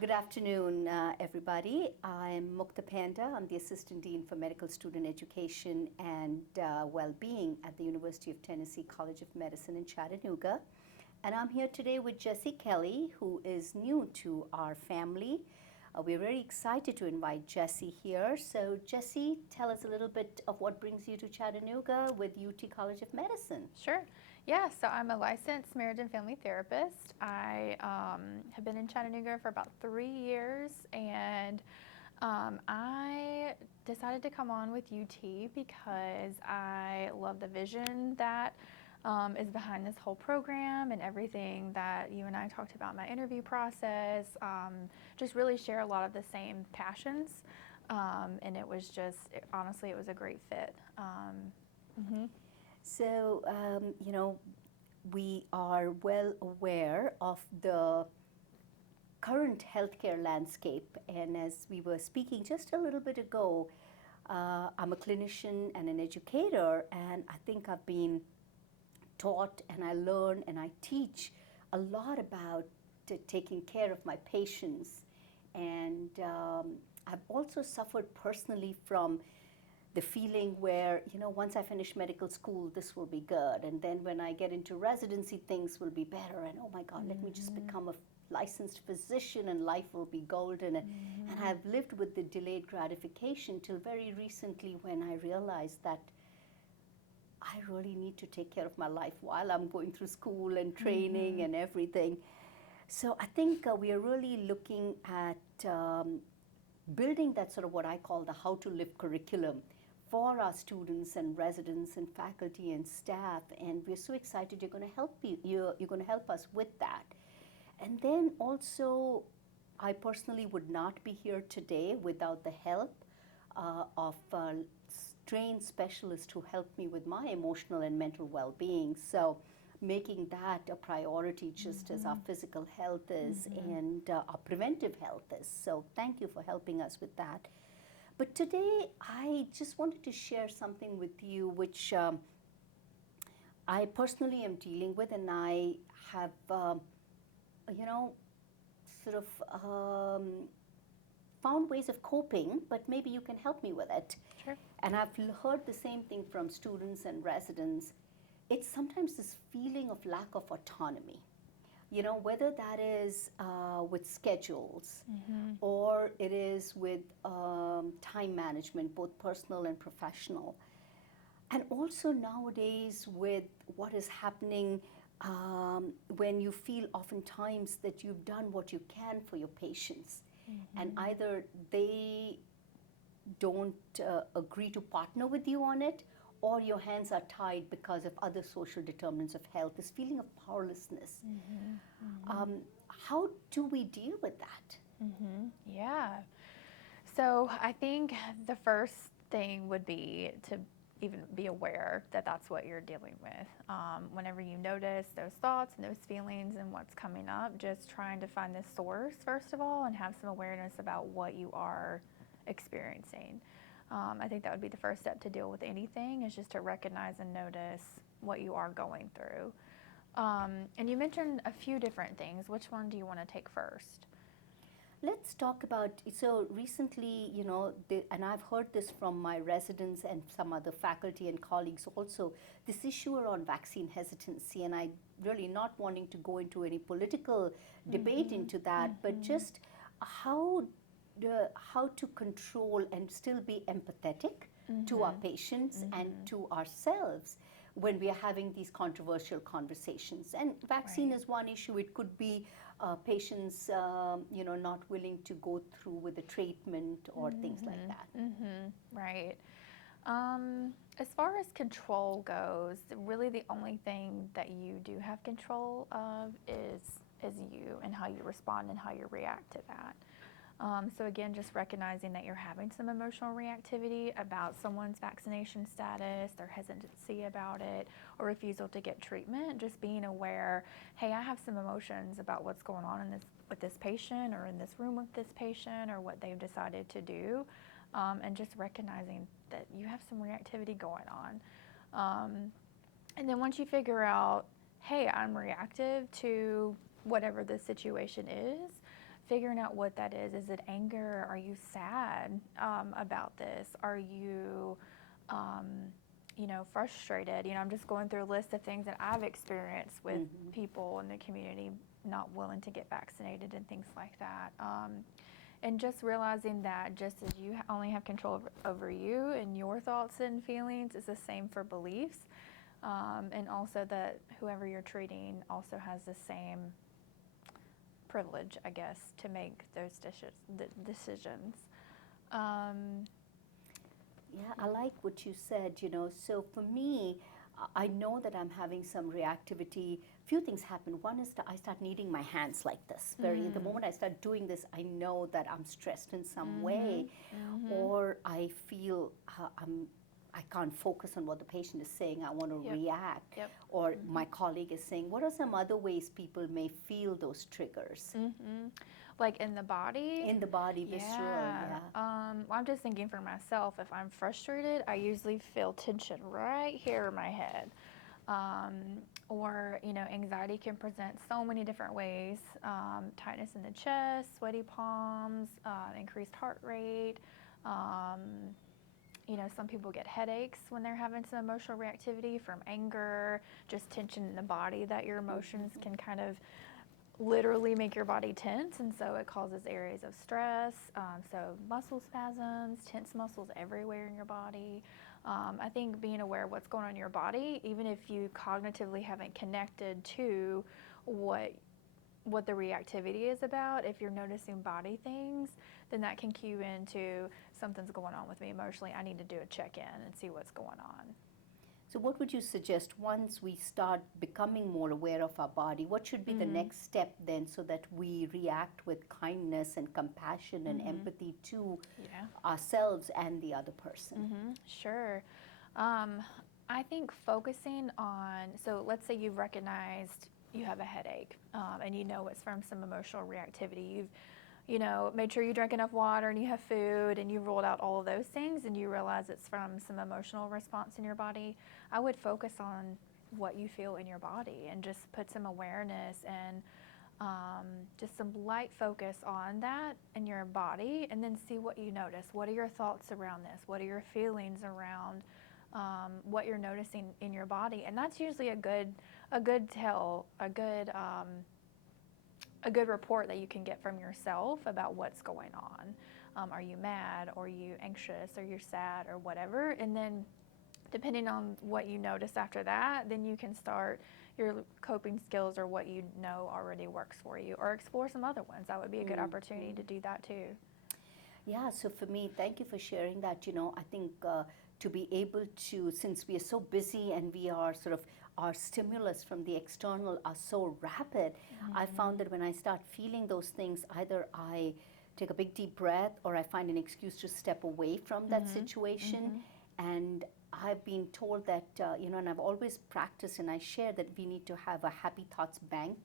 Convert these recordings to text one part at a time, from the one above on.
Good afternoon, everybody. I'm Mukta Panda. I'm the Assistant Dean for Medical Student Education and Well-Being at the University of Tennessee College of Medicine in Chattanooga. And I'm here today with Jessie Kelly, who is new to our family. We're very excited to invite Jessie here. So, Jessie, tell us a little bit of what brings you to Chattanooga with UT College of Medicine. Sure. Yeah, so I'm a licensed marriage and family therapist. I have been in Chattanooga for about 3 years, and I decided to come on with UT because I love the vision that is behind this whole program and everything that you and I talked about in my interview process. Just really share a lot of the same passions, and it was just, honestly, it was a great fit. So, we are well aware of the current healthcare landscape. And as we were speaking just a little bit ago, I'm a clinician and an educator, and I think I've been taught and I learn and I teach a lot about taking care of my patients. And I've also suffered personally from the feeling where, once I finish medical school, this will be good. And then when I get into residency, things will be better. And oh my God, let me just become a licensed physician and life will be golden. And I've lived with the delayed gratification till very recently when I realized that I really need to take care of my life while I'm going through school and training and everything. So I think we are really looking at building that sort of what I call the how to live curriculum for our students and residents and faculty and staff. And we're so excited you're going to help you're going to help us with that. And then also, I personally would not be here today without the help of trained specialists who helped me with my emotional and mental well-being. So making that a priority just as our physical health is and our preventive health is. So thank you for helping us with that. But today I just wanted to share something with you which I personally am dealing with, and I have sort of found ways of coping, but maybe you can help me with it. Sure. And I've heard the same thing from students and residents. It's sometimes this feeling of lack of autonomy, whether that is with schedules or it is with time management, both personal and professional. And also nowadays with what is happening when you feel oftentimes that you've done what you can for your patients, and either they don't agree to partner with you on it, or your hands are tied because of other social determinants of health, this feeling of powerlessness. How do we deal with that? Yeah. So I think the first thing would be to even be aware that that's what you're dealing with. Whenever you notice those thoughts and those feelings and what's coming up, just trying to find the source first of all and have some awareness about what you are experiencing. I think that would be the first step to deal with anything, is just to recognize and notice what you are going through. And you mentioned a few different things. Which one do you want to take first? Let's talk about, so recently, and I've heard this from my residents and some other faculty and colleagues also, this issue around vaccine hesitancy, and I really not wanting to go into any political debate into that, but just how to control and still be empathetic to our patients and to ourselves when we are having these controversial conversations. And vaccine is one issue. It could be patients, not willing to go through with the treatment or things like that. Right. As far as control goes, really the only thing that you do have control of is you and how you respond and how you react to that. So again, just recognizing that you're having some emotional reactivity about someone's vaccination status, their hesitancy about it, or refusal to get treatment, just being aware, hey, I have some emotions about what's going on with this patient or in this room with this patient or what they've decided to do, and just recognizing that you have some reactivity going on. And then once you figure out, hey, I'm reactive to whatever the situation is, figuring out what that is. Is it anger? Are you sad about this? Are you, um, frustrated? I'm just going through a list of things that I've experienced with people in the community not willing to get vaccinated and things like that. And just realizing that just as you only have control over you and your thoughts and feelings, it's the same for beliefs. And also that whoever you're treating also has the same privilege, I guess, to make those decisions. Yeah, I like what you said, So for me, I know that I'm having some reactivity. Few things happen. One is that I start needing my hands like this. The moment I start doing this, I know that I'm stressed in some way, or I feel I can't focus on what the patient is saying. I want to react. Yep. Or my colleague is saying, what are some other ways people may feel those triggers? Like in the body? In the body, visceral, yeah. I'm just thinking for myself, if I'm frustrated, I usually feel tension right here in my head. Or, anxiety can present so many different ways. Tightness in the chest, sweaty palms, increased heart rate. Some people get headaches when they're having some emotional reactivity from anger, just tension in the body, that your emotions can kind of literally make your body tense, and so it causes areas of stress. So muscle spasms, tense muscles everywhere in your body. I think being aware of what's going on in your body, even if you cognitively haven't connected to what the reactivity is about, if you're noticing body things, then that can cue into something's going on with me emotionally. I need to do a check-in and see what's going on. So what would you suggest once we start becoming more aware of our body? What should be the next step then so that we react with kindness and compassion and empathy to ourselves and the other person? Sure. I think focusing on, so let's say you've recognized you have a headache and you know it's from some emotional reactivity. You've made sure you drank enough water and you have food and you've ruled out all of those things and you realize it's from some emotional response in your body. I would focus on what you feel in your body and just put some awareness and just some light focus on that in your body, and then see what you notice. What are your thoughts around this? What are your feelings around what you're noticing in your body? And that's usually a good tell, a good report that you can get from yourself about what's going on. Are you mad, or are you anxious, or you're sad, or whatever? And then depending on what you notice after that, then you can start your coping skills or what you know already works for you, or explore some other ones. That would be a good opportunity to do that too. Yeah, so for me, thank you for sharing that. I think to be able to, since we are so busy and we are sort of, our stimulus from the external are so rapid, I found that when I start feeling those things, either I take a big deep breath or I find an excuse to step away from that situation. And I've been told that, and I've always practiced and I share that we need to have a happy thoughts bank,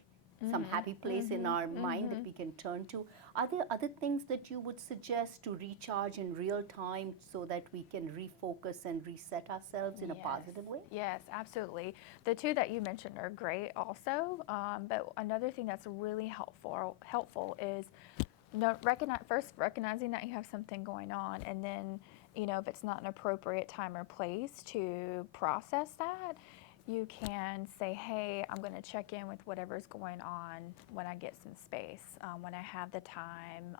some happy place in our mind that we can turn to. Are there other things that you would suggest to recharge in real time so that we can refocus and reset ourselves in a positive way? Yes, absolutely. The two that you mentioned are great also, but another thing that's really helpful is recognizing that you have something going on, and then if it's not an appropriate time or place to process that, you can say, hey, I'm going to check in with whatever's going on when I get some space, when I have the time,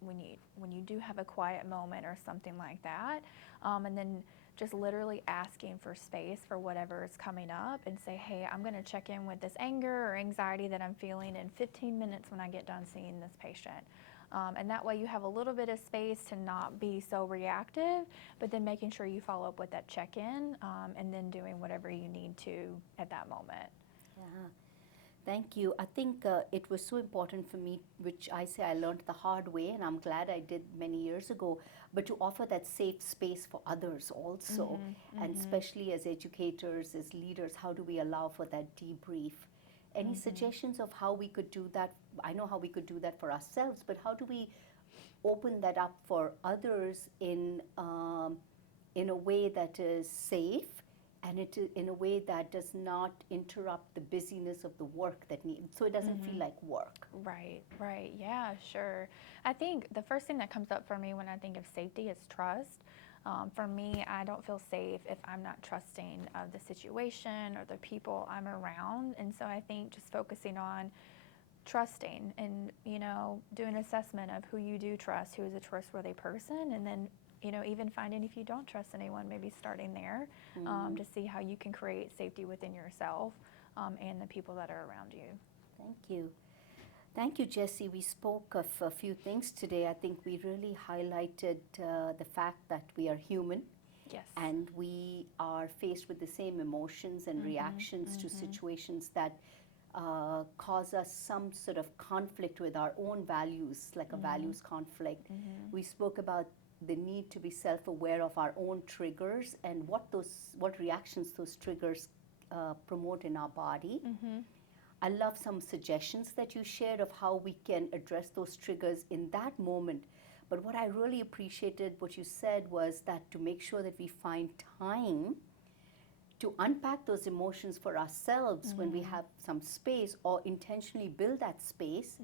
when you do have a quiet moment or something like that, and then just literally asking for space for whatever is coming up, and say, hey, I'm going to check in with this anger or anxiety that I'm feeling in 15 minutes when I get done seeing this patient. And that way you have a little bit of space to not be so reactive, but then making sure you follow up with that check-in, and then doing whatever you need to at that moment. Yeah, thank you. I think it was so important for me, which I say I learned the hard way, and I'm glad I did many years ago, but to offer that safe space for others also, and especially as educators, as leaders, how do we allow for that debrief? Any suggestions of how we could do that? I know how we could do that for ourselves, but how do we open that up for others in a way that is safe and in a way that does not interrupt the busyness of the work that needs, so it doesn't feel like work. Right, right. Yeah, sure. I think the first thing that comes up for me when I think of safety is trust. For me, I don't feel safe if I'm not trusting of the situation or the people I'm around. And so I think just focusing on trusting and, do an assessment of who you do trust, who is a trustworthy person, and then, even finding if you don't trust anyone, maybe starting there to see how you can create safety within yourself and the people that are around you. Thank you. Thank you, Jessie. We spoke of a few things today. I think we really highlighted the fact that we are human. Yes. And we are faced with the same emotions and reactions to situations that cause us some sort of conflict with our own values, like a values conflict. We spoke about the need to be self-aware of our own triggers and what reactions those triggers promote in our body. I love some suggestions that you shared of how we can address those triggers in that moment. But what I really appreciated what you said was that to make sure that we find time to unpack those emotions for ourselves when we have some space, or intentionally build that space.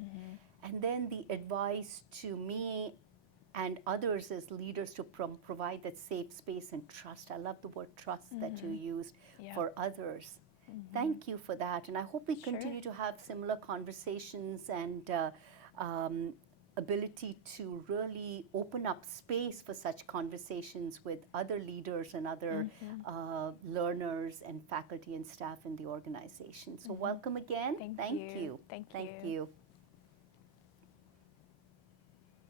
And then the advice to me and others as leaders to provide that safe space and trust. I love the word trust that you used for others. Thank you for that. And I hope we continue to have similar conversations and ability to really open up space for such conversations with other leaders and other learners and faculty and staff in the organization. So welcome again. Thank you. Thank you.